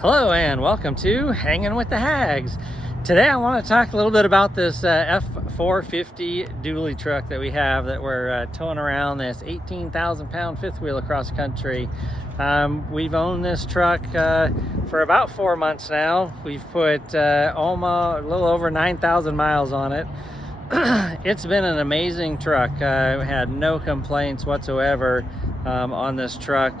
Hello and welcome to Hanging with the Hags. Today I want to talk a little bit about this F450 dually truck that we have that we're towing around, this 18,000 pound fifth wheel across country. We've owned this truck for about 4 months now. We've put almost a little over 9,000 miles on it. It's been an amazing truck. We had no complaints whatsoever on this truck.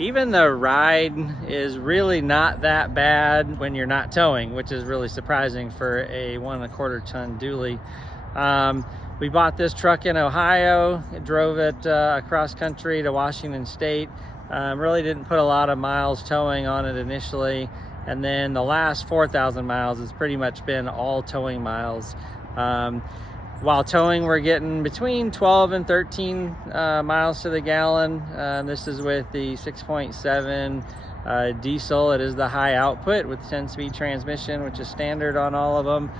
Even the ride is really not that bad when you're not towing, which is really surprising for a 1.25 ton dually. We bought this truck in Ohio, drove it across country to Washington State. Really didn't put a lot of miles towing on it initially, and then the last 4,000 miles has pretty much been all towing miles. While towing, we're getting between 12 and 13 miles to the gallon. This is with the 6.7 diesel. It is the high output with 10-speed transmission, which is standard on all of them.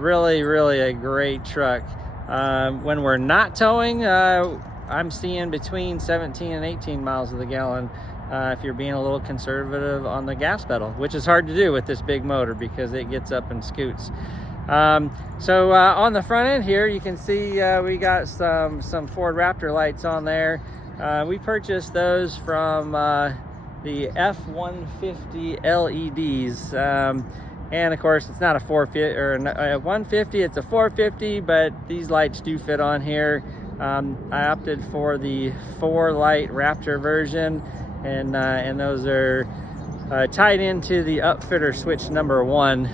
Really a great truck. When we're not towing, I'm seeing between 17 and 18 miles to the gallon if you're being a little conservative on the gas pedal, which is hard to do with this big motor because it gets up and scoots. So on the front end here, you can see we got some Ford Raptor lights on there. We purchased those from the F150 LEDs. And of course, it's not a 450 or a 150, it's a 450, but these lights do fit on here. I opted for the 4-light Raptor version, and those are tied into the upfitter switch number 1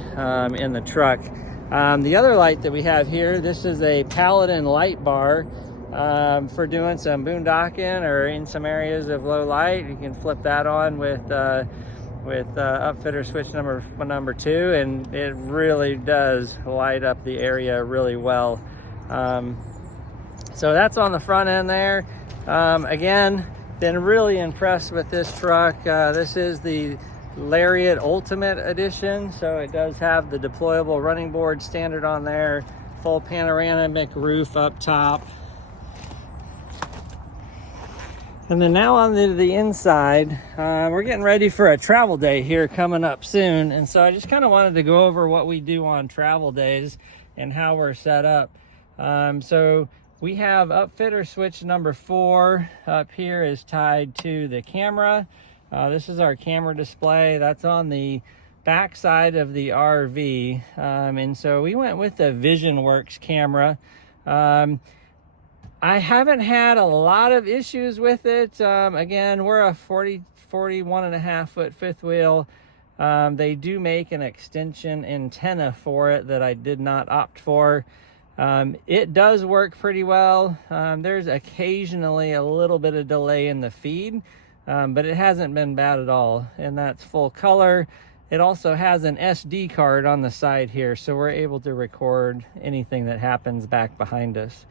in the truck. The other light that we have here, this is a Paladin light bar for doing some boondocking or in some areas of low light. You can flip that on with upfitter switch number 2, and it really does light up the area really well. So that's on the front end there. Again, been really impressed with this truck. This is the Lariat Ultimate Edition, so it does have the deployable running board standard on there, full panoramic roof up top. And then now on the inside, we're getting ready for a travel day here coming up soon, and so I just kind of wanted to go over what we do on travel days and how we're set up. So we have upfitter switch number 4 up here is tied to the camera. This is our camera display. That's on the back side of the RV. And so we went with the VisionWorks camera. I haven't had a lot of issues with it. Again, we're a 41.5 foot fifth wheel. They do make an extension antenna for it that I did not opt for. It does work pretty well. There's occasionally a little bit of delay in the feed. But it hasn't been bad at all, and that's full color. It also has an SD card on the side here, so we're able to record anything that happens back behind us.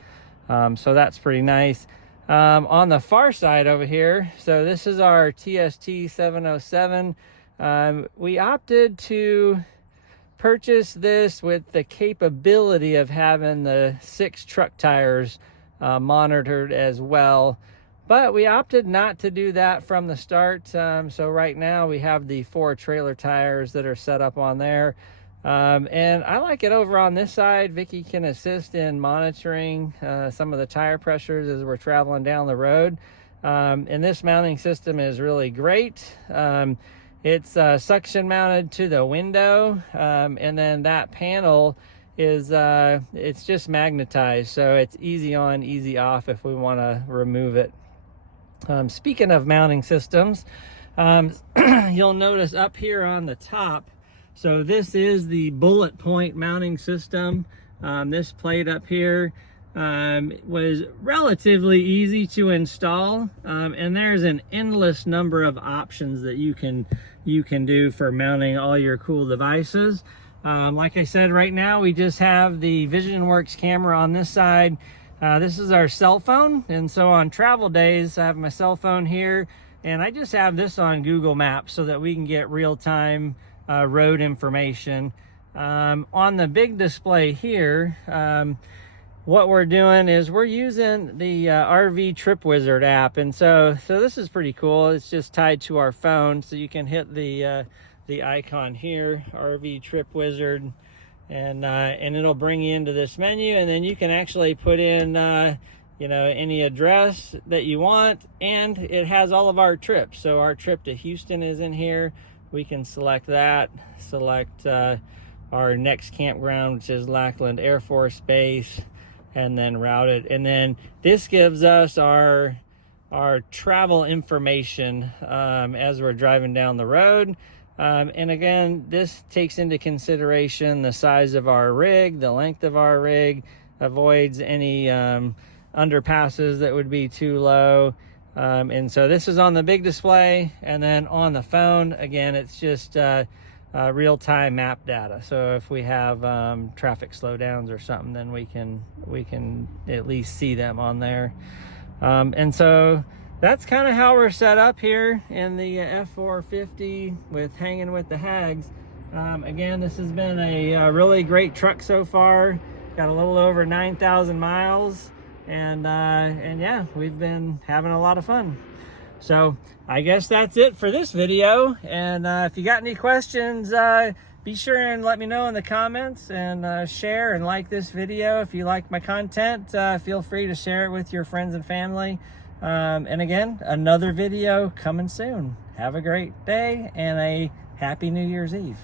So that's pretty nice. On the far side over here, so this is our TST 707. We opted to purchase this with the capability of having the 6 truck tires monitored as well. But we opted not to do that from the start. So right now we have the 4 trailer tires that are set up on there. And I like it over on this side. Vicky can assist in monitoring some of the tire pressures as we're traveling down the road. And this mounting system is really great. It's suction mounted to the window. And then that panel is it's just magnetized. So it's easy on, easy off if we want to remove it. Speaking of mounting systems, you'll notice up here on the top, so this is the bullet point mounting system. This plate up here was relatively easy to install, and there's an endless number of options that you can do for mounting all your cool devices. Like I said, right now we just have the VisionWorks camera on this side. This is our cell phone, and so on travel days I have my cell phone here, and I just have this on Google Maps so that we can get real-time road information. On the big display here, what we're doing is we're using the RV Trip Wizard app, and so this is pretty cool. It's just tied to our phone, so you can hit the icon here, RV Trip Wizard, and it'll bring you into this menu, and then you can actually put in you know, any address that you want, and it has all of our trips. So our trip to Houston is in here. We can select that, select our next campground, which is Lackland Air Force Base, and then route it. And then this gives us our travel information as we're driving down the road. And again, this takes into consideration the size of our rig, the length of our rig, avoids any underpasses that would be too low. And so this is on the big display, and then on the phone, again, it's just real-time map data. So if we have traffic slowdowns or something, then we can at least see them on there. And so that's kind of how we're set up here in the F450 with Hanging with the Hags. Again, this has been a really great truck so far. Got a little over 9,000 miles, and yeah, we've been having a lot of fun. So I guess that's it for this video. And if you got any questions, be sure and let me know in the comments, and share and like this video. If you like my content, feel free to share it with your friends and family. And again, another video coming soon. Have a great day and a happy New Year's Eve.